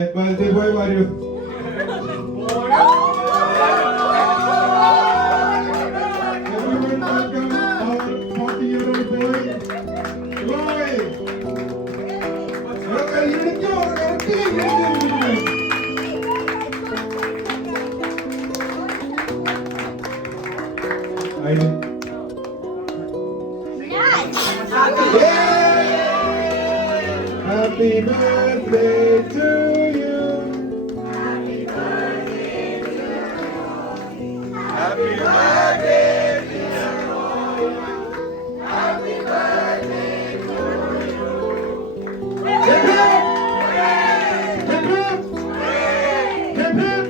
Birthday boy വരൂ. Everyone welcome our 40-year-old boy. Roy. ഇടിക്കോ, Happy birthday to you. Happy birthday to you. Happy birthday dear Roy. Happy birthday to you. Hip hip. Hip hip. Hip hip.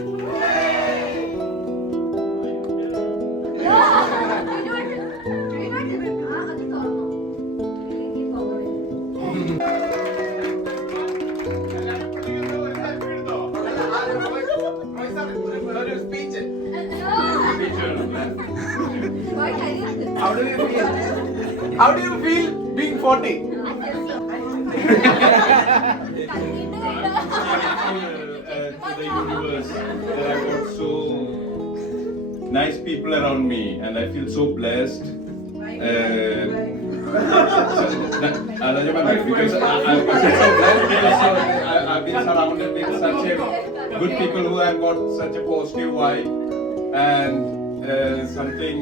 How do you feel being 40? To the universe that I've got so nice people around me and I feel so blessed. Because I've been surrounded with such a good people who have got such a positive vibe and something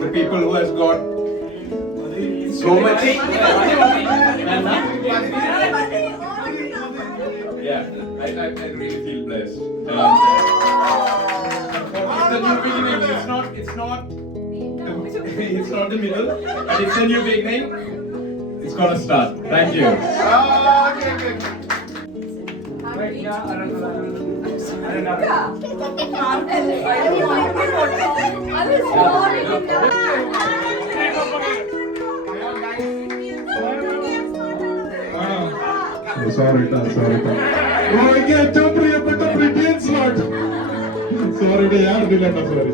the people who has got so much yeah, I really feel blessed. It's a new beginning. It's not the middle, but it's a new beginning. It's gonna start. Thank you. Sorry. Royക്ക് ഏറ്റവും പ്രിയപ്പെട്ട brilliant slot. Sorry, ഞാൻ അറിഞ്ഞില്ല. Sorry.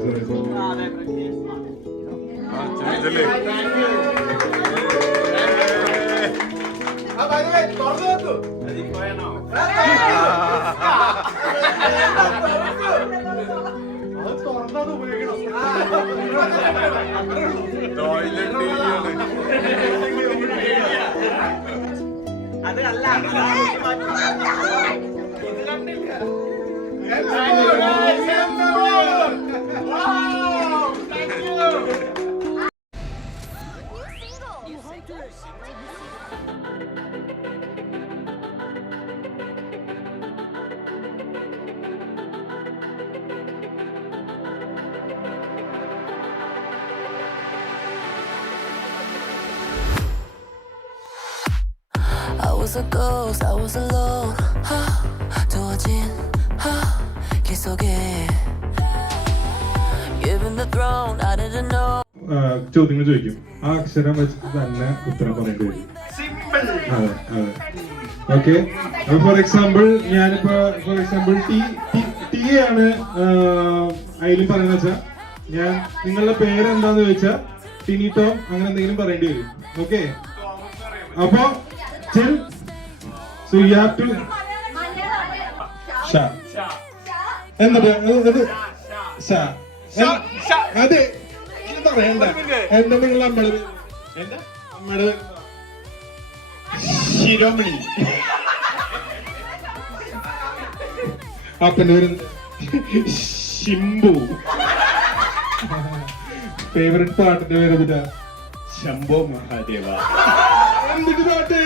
I was a ghost, I was alone. 두어진 길 속에 given the throne, I didn't know. ചോദ്യങ്ങൾ ചോദിക്കും. ആ അക്ഷരം വെച്ചിട്ട് തന്നെ ഉത്തരം പറയേണ്ടി വരും. അതെ. ഓക്കെ. ഫോർ എക്സാമ്പിൾ ഞാനിപ്പോ ടി ആണ് അതിൽ പറയുന്ന വെച്ചാ ഞാൻ നിങ്ങളുടെ പേരെന്താന്ന് ചോദിച്ചാ ടിനി ടോം അങ്ങനെ എന്തെങ്കിലും പറയേണ്ടി വരും. ഓക്കെ. അപ്പൊ so you have to Shah എന്നിട്ട് അതെ എന്താ വേണ്ട എന്താ നിങ്ങൾ അമ്മയുടെ ശിരോമണി അപ്പൻ്റെ പേര് ശിംബു ഫേവറേറ്റ് പാട്ടിന്റെ പേര് എന്നിട്ടാ ശംഭോ മഹാദേവ എന്തിട്ട് പാട്ട്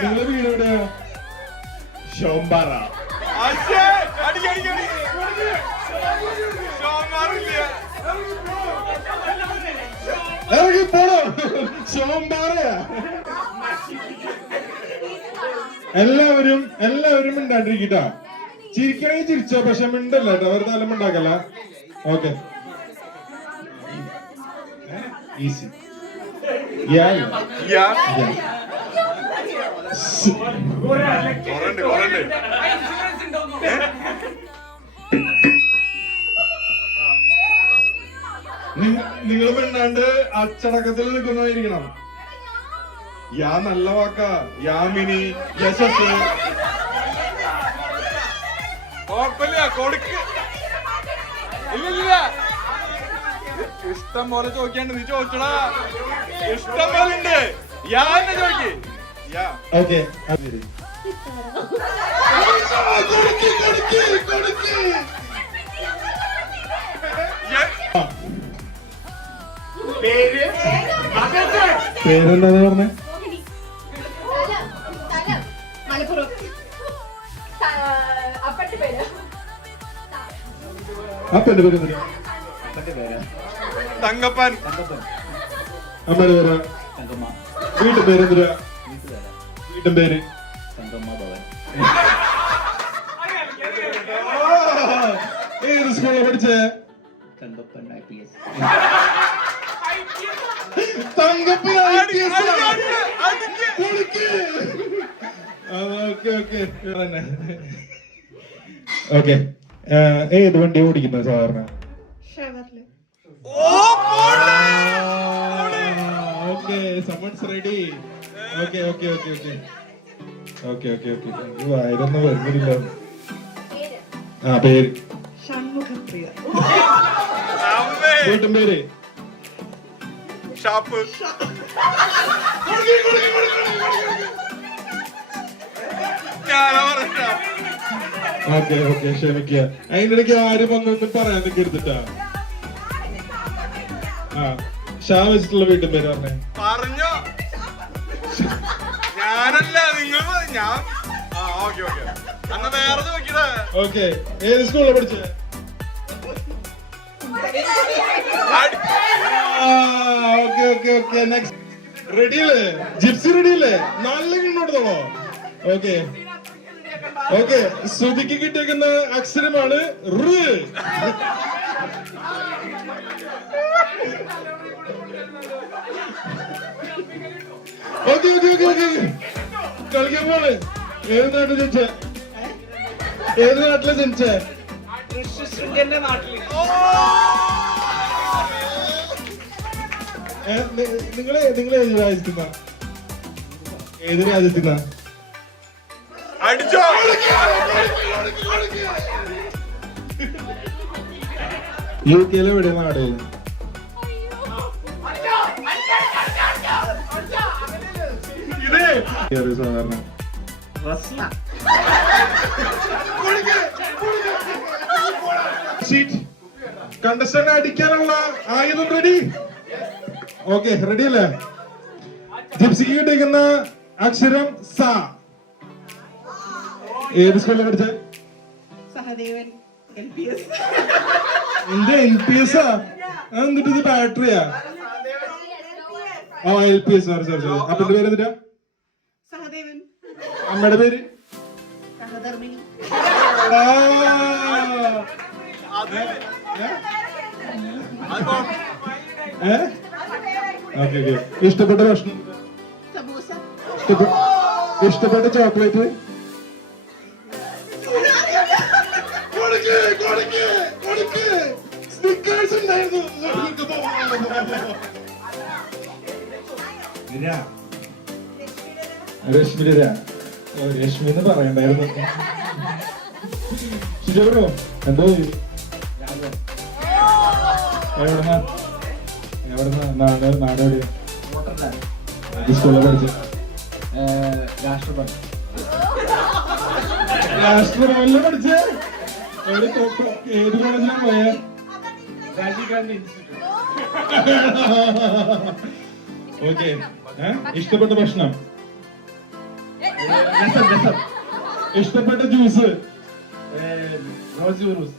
നിങ്ങളെ വീട് എവിടെയാ ഷോംബാറ ഇറങ്ങി പോണോ ഷോംബാറയാ എല്ലാവരും മിണ്ടാണ്ടിരിക്കട്ടോ ചിരിക്കണമെങ്കിൽ ചിരിച്ചോ പക്ഷെ മിണ്ടല്ല കേട്ടോ വെറുതെ നല്ല മിണ്ടാക്കല്ല ഓക്കെ ഈസി നിങ്ങൾ പെണ്ണാണ്ട് അച്ചടക്കത്തിൽ നിൽക്കുന്നതായിരിക്കണം. യാ നല്ല വാക്കാ. യാമിനി, യശസ്. കുഴപ്പമില്ല, കൊടുക്ക്. ഇല്ല ഇഷ്ടം പോലെ ചോദിക്കാണ്ട്, നീ ചോദിച്ചടാ. ഇഷ്ടം പോലെ ഉണ്ട്. യാ എന്നെ ചോദിക്ക്. Yeah okay. പേരെന്താ പറഞ്ഞേ? മലപ്പുറം. അപ്പന്റെ പേര് അപ്പന്റെ പേര് എന്തിനാ? തങ്കപ്പൻ. അമ്മയുടെ പേര്? വീട്ടു പേര് എന്തിനാ? വീട്ടും പേര്? ഏത് സ്കൂളിൽ പഠിച്ചേ? തങ്കപ്പൻ IPS. ഓക്കെ. ഏത് വണ്ടി ഓടിക്കുന്നത് സാധാരണ? Okay, someone's ready. Okay okay okay okay okay okay okay. ആയിരൊന്നും വരുന്നില്ല. ആ പേര്? വീട്ടും പേര്? ഷാപ്പ്. ഓക്കെ ഓക്കെ, ക്ഷമിക്കുക. അതിനിടയ്ക്ക് ആരും ഒന്നൊന്നും പറയാൻ നിൽക്കരുതിട്ടാ. ആ, ഷാ വെച്ചിട്ടുള്ള വീട്ടും പേര് പറഞ്ഞേ. പറഞ്ഞോ, ഞാനല്ല നിങ്ങൾ. ഞാൻ ഓക്കെ ഓക്കെ. അന്ന് വേറെ ചോദിക്കണേ. ഓക്കെ, ഏത് സ്കൂളിൽ പഠിച്ചേ? Okay okay okay. Next. Ready അല്ലേ? ജിപ്സി റെഡി അല്ലേ? നല്ല ഇങ്ങോട്ടോളോ. Okay okay. ശ്രുതിക്ക് കിട്ടിയേക്കുന്ന അക്ഷരമാണ് റ്. Okay okay okay okay. കളിക്കാൻ പോണ്. ഏത് നാട്ടിൽ ജനിച്ചേ? ഏത് നാട്ടിലെ ജനിച്ചേ? നിങ്ങള് ഏത് രാജ്യത്തുന്ന? ഏത് രാജ്യത്തുന്ന? അടിച്ചോ. UK എവിടെ നാട്? ഇത് സാധാരണ കണ്ടസ്റ്റന്റ് അടിക്കാനുള്ള ആയുധം റെഡി? ഓക്കെ, റെഡി അല്ലേ? ജിപ്സിക്ക് കിട്ടിയിരിക്കുന്ന അക്ഷരം സ. ഏത് സ്കൂളിൽ പഠിച്ച? സഹദേവൻ LPS. എന്റെ LPS ആ? എന്നിട്ട് ഇത് ബാറ്ററിയാ? ആ, LPS. Sorry sorry sorry. അപ്പന്റെ പേര് എന്തിനാ? സഹദേവൻ. അമ്മയുടെ പേര്? സഹധർമ്മിണി. Okay okay. ഇഷ്ടപ്പെട്ട ഭക്ഷണം? സമൂസ. ഇഷ്ടപ്പെട്ട ചോക്ലേറ്റ്? സ്നിക്കേഴ്സ് ഉണ്ടായിരുന്നു. രശ്മി. രശ്മി എന്ന് പറയണ്ടായിരുന്നു. ശിശുബ്രോ എന്തോ എവിടുന്ന നാട് എവിടെയാ? സ്കൂളിൽ പഠിച്ച? രാഷ്ട്രഭവനില് പഠിച്ച? ഏത് കോളേജിലാണ് പോയ? രാജീവ് ഗാന്ധി ഇൻസ്റ്റിറ്റ്യൂട്ട്. ഓക്കെ. ഇഷ്ടപ്പെട്ട ഭക്ഷണം? ഇഷ്ടപ്പെട്ട ജ്യൂസ്? Rose juice.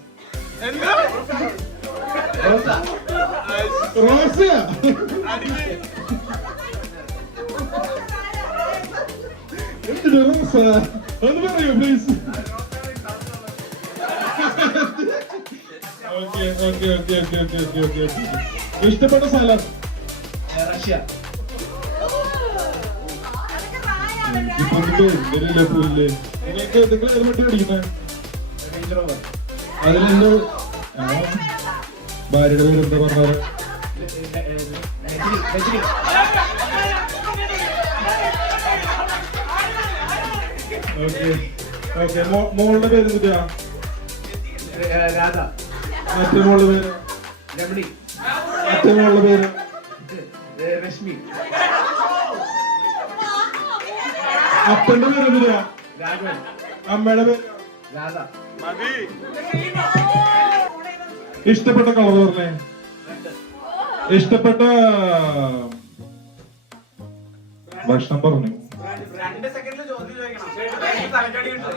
റോസ. എന്തിനാ റോസ? ഒന്ന് പറയൂ please. Okay okay okay okay okay okay okay okay. ഇഷ്ടപ്പെട്ട സ്ഥലം? റഷ്യ. നിങ്ങൾ ഏത് വണ്ടി പഠിക്കുന്നത്? Range rover. അതിലെന്തോ ഭാര്യയുടെ പേര് എന്താ പറഞ്ഞാല്? Rajini. ഓക്കെ മോളുടെ പേര് എന്തിട്ടാ? Radha. മറ്റേ മോളുടെ പേര്? Ramani. മറ്റേ മോളുടെ പേര്? Rashmi. അപ്പന്റെ പേര് എന്തിട്ടാ? Raghavan. അമ്മയുടെ പേര്? Radha. മതി. ഇഷ്ടപ്പെട്ട കളർ പറഞ്ഞേ. ഇഷ്ടപ്പെട്ട ഭക്ഷണം പറഞ്ഞു.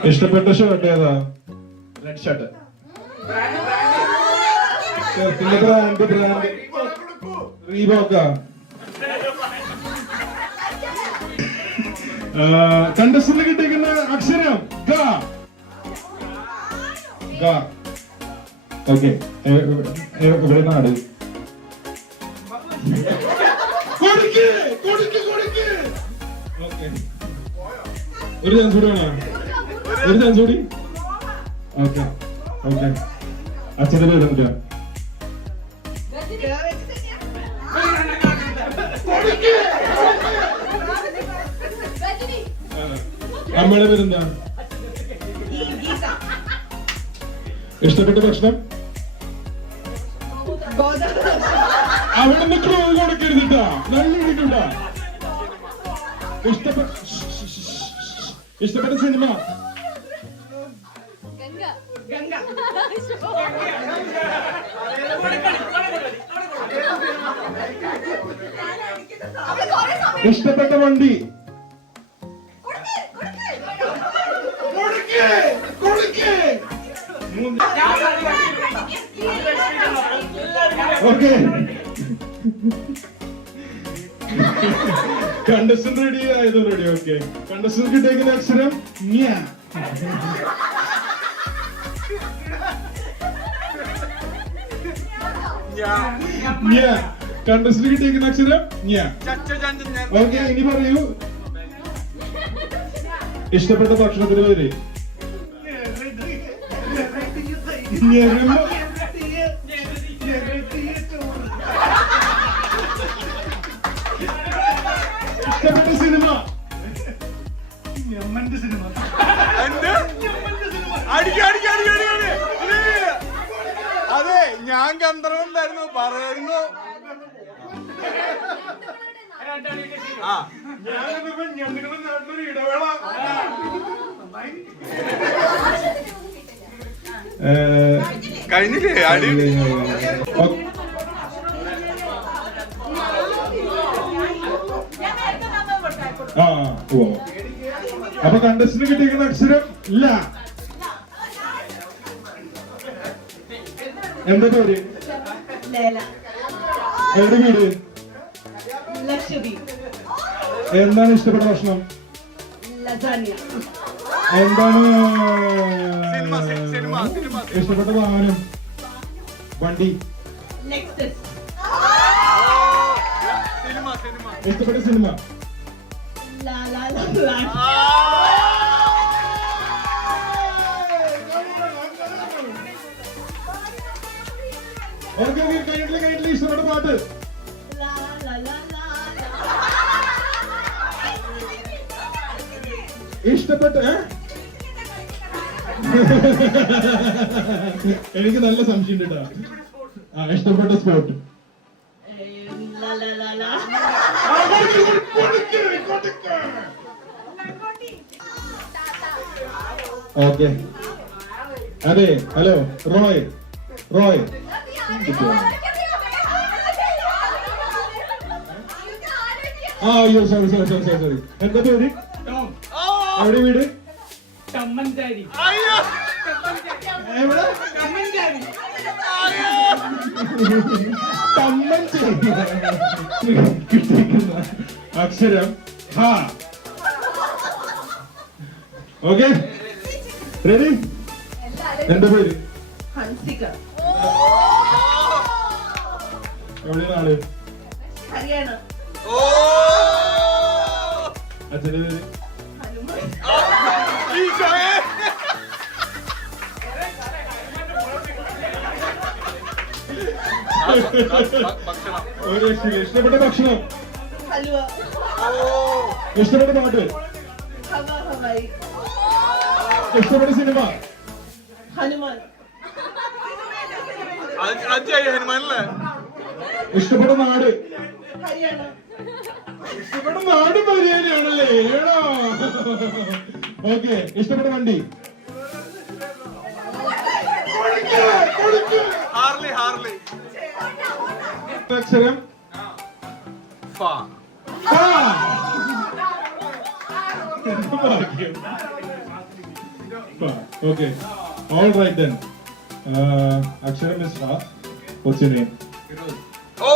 ഇഷ്ടപ്പെട്ട ഷർട്ട് ഏതാ? Red shirt. ഷർട്ടിന്റെ ബ്രാൻഡ് റീബോക്ക. കണ്ടസ്റ്റന്റ് കിട്ടിയിരിക്കുന്ന അക്ഷരം ഗ. ഓക്കെ, എവിടെ നാട്? ഓക്കെ, ഒരു ചാൻസ് കൂടി വേണോ? ഒരു ചാൻസ് കൂടി. ഓക്കെ ഓക്കെ, അച്ഛൻ്റെ പേര് എന്താ? അമ്മയുടെ പേരെന്താ? ഇഷ്ടപ്പെട്ട ഭക്ഷണം? അവിടെ നിന്ന് ക്ലൂ കൊടുക്കരുതിട്ടാ, നല്ല ഇടിക്കണ്ട. ഇഷ്ടപ്പെട്ട സിനിമ? ഇഷ്ടപ്പെട്ട വണ്ടി? ഓക്കെ, കണ്ടസ്റ്റന്റ് റെഡി ആയതോ? റെഡി. ഓക്കെ, കണ്ടസ്റ്റന്റ് കിട്ടിയേക്കുന്ന അക്ഷരം ഞ്യ. കണ്ടസ്റ്റന്റ് കിട്ടിയേക്കുന്ന അക്ഷരം ഞ്യ. ഓക്കെ, ഇനി പറയൂ ഇഷ്ടപ്പെട്ട ഭക്ഷണത്തിന്റെ പേര്. ഇഷ്ടപ്പെട്ട സിനിമ? അതെ, ഞാൻ ഗന്ധർവ്വനായിരുന്നു പറയുന്നു. ആ, ഇടവേള. കഴിഞ്ഞില്ലേ? അടി. ആ, അപ്പൊ കണ്ടസ്റ്റന്റ് കിട്ടിയിരിക്കുന്ന അക്ഷരം ല. എന്താ പേര്? എവിടെ വീട്? എന്താണ് ഇഷ്ടപ്പെട്ട ഭക്ഷണം? എന്താണ് ഇഷ്ടപ്പെട്ട വാഹനം? വണ്ടി? ഇഷ്ടപ്പെട്ട സിനിമ? ഓക്കെ, കഴിഞ്ഞിട്ടില്ല. ഇഷ്ടപ്പെട്ട പാട്ട്? ഇഷ്ടപ്പെട്ട എനിക്ക് നല്ല സംശയം ഉണ്ട് കേട്ടോ. ആ, ഇഷ്ടപ്പെട്ട സ്പോർട്ട്? ഓക്കെ, അതെ. ഹലോ, റോയ്. ആ, അയ്യോ, സോറി. എന്താ പേര്? എവിടെ വീട്? Tammantari. എവിടെ? കിട്ടിയിരിക്കുന്ന അക്ഷരം ഹ. Okay, ready? എന്താ പേര്? ഹൻസിക. എവിടെയാണ് ആള്? ഹരിയാന. അച്ഛൻ്റെ പേര്? ഭക്ഷണം. ഒരു രക്ഷയില്ല. ഇഷ്ടപ്പെട്ട ഭക്ഷണം, ഹലുവ, ഇഷ്ടപ്പെട്ട പാട്ട്, ഹവ ഹവായി, ഇഷ്ടപ്പെട്ട സിനിമ, ഹനുമാൻ, അജയ് ഹനുമാനല്ലേ? ഇഷ്ടപ്പെട്ട നാട്, ഹരിയാന, ഇഷ്ടപ്പെട്ട നാട് ഹരിയാനയാണല്ലേ? ഏടാ. ഓക്കെ, ഇഷ്ടപ്പെട്ട വണ്ടി, ഹാർലി. അക്ഷരം Fa. Okay, all right then. അക്ഷരം is Fa. What's your name? Oh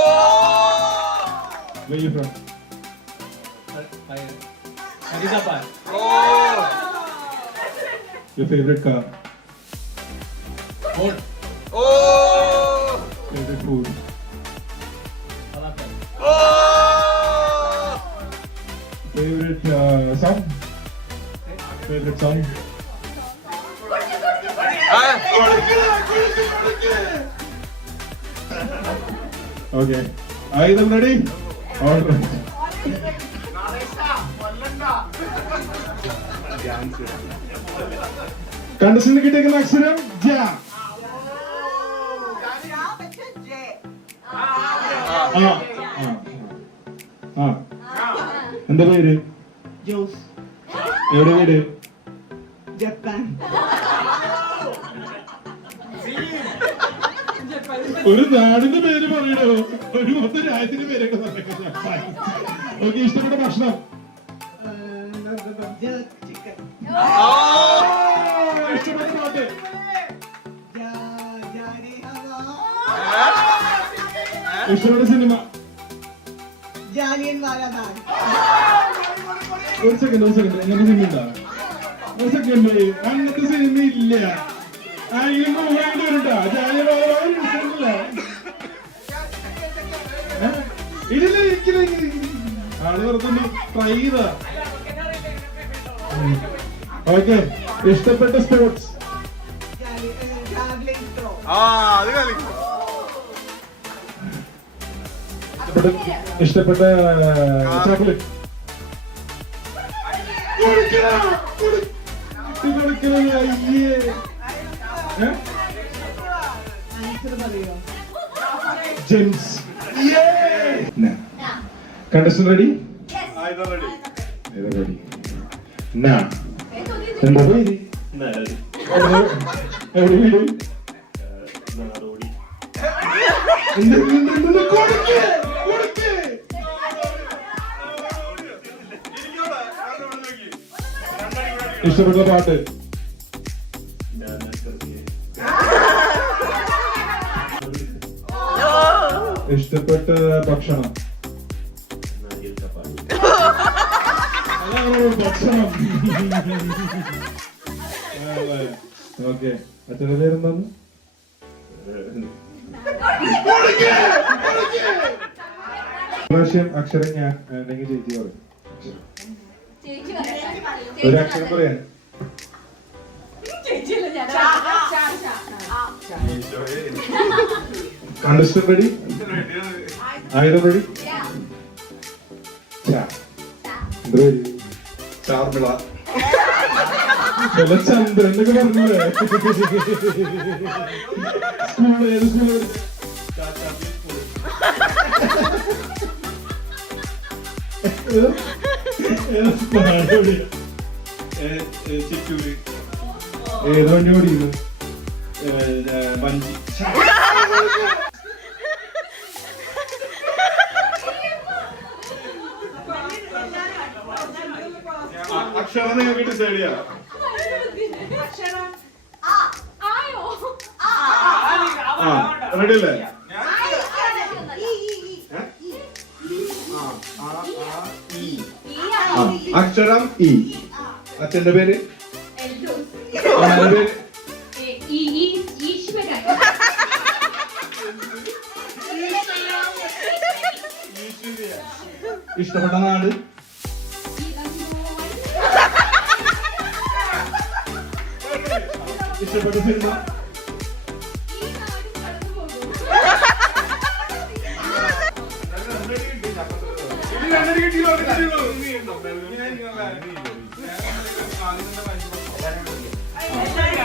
Where you from? Faridabad. Oh Your favorite car? Ford. Oh Favorite food? Falafel. Oh Favorite song? Favorite song? Okay. Are you ready? All right. കണ്ടസിന് കിട്ടിയിരിക്കുന്ന അക്ഷരം ജ. ആ, ആ, ആ. എന്താ പേര്? ജോസ്, എവിടെ വീട്? ജപ്പാൻ, ഒരു നാടിന്റെ പേര് പറയണോ? ഒരു മൊത്തം രാജ്യത്തിന്റെ പേരൊക്കെ പറയുന്നത്. ഓക്കെ, ഇഷ്ടപ്പെട്ട ഭക്ഷണം, ചിക്കൻ, ഇഷ്ടപ്പെട്ട പാട്ട്, ഇഷ്ടപ്പെട്ട സിനിമ. ജാലിയൻ വാലാബാഗ്, ഒരു സെക്കൻഡ് എങ്ങനെ സിനിമ ഉണ്ടാ? ഒരു സെക്കൻഡ്, അങ്ങനത്തെ സിനിമ ഇല്ല. ആരെങ്കിലും മൂവായിട്ട് വരണ്ടാ? ഇല്ല, ആള് വെറുതെ ട്രൈ ചെയ്താ. ഓക്കെ, ഇഷ്ടപ്പെട്ട സ്പോർട്സ്, ജാവ്ലിൻ ത്രോ, അത് കളിക്കും. ഇഷ്ടപ്പെട്ട ചോക്ലേറ്റ്. ആൻസർ പറയോ? ജെയിംസ്. Contestant ready? റെഡി. എന്താ പേര്? എവിടെ വീട്? ഇഷ്ടപ്പെട്ട പാട്ട്, ഇഷ്ടപ്പെട്ട ഭക്ഷണം, അതാണ് ഭക്ഷണം. ഓക്കെ, അച്ഛൻ്റെ പേരെന്താന്ന്? പ്രാവശ്യം അക്ഷരം ഞാൻ അല്ലെങ്കിൽ ചേച്ചി പറയും. ഒരു അക്ഷരം പറയാൻ. Understand ready? ആയുധം റെഡി? ചാർമിള. ചന്ദ്രൻ എന്നൊക്കെ പറഞ്ഞില്ലേ? സ്കൂൾ ഏത് സ്കൂൾ? ചിറ്റൂര്. ഏത് വണ്ടി ഓടിക്കുന്നു? വഞ്ചി. അക്ഷരം നിങ്ങൾക്ക് ഡിസൈഡ് ചെയ്യാം. റെഡി അല്ലേ? അക്ഷരം ഇ. അച്ഛന്റെ പേര്? അമ്മയുടെ പേര്? ഇഷ്ടപ്പെട്ട നാട്? ഇഷ്ടപ്പെട്ട സിനിമ?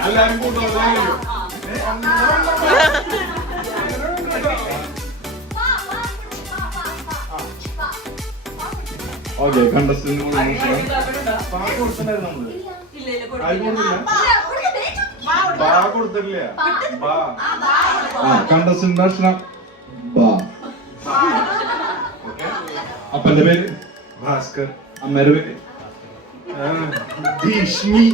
എല്ലാരും കൂട്ടോ ഓക്കെ കണ്ടസ്റ്റന്റ് കൊടുത്തില്ല കണ്ടസ്റ്റന്റ് അക്ഷരം അപ്പന്റെ പേര് ഭാസ്കർ അമ്മയുടെ പേര് ഭീഷ്മി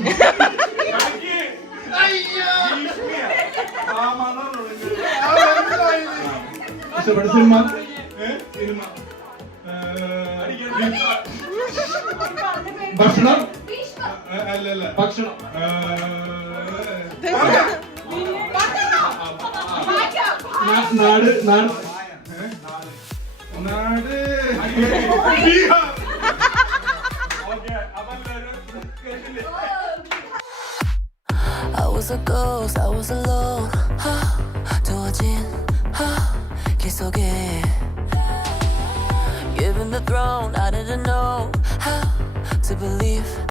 ഇഷ്ടപ്പെട്ട സിനിമ സിനിമ ഭക്ഷണം അല്ലല്ല ഭക്ഷണം നാട് നാട് നാട് Bihar I was a ghost, I was alone. 두어진 길 속에 given the throne, I didn't know how to believe.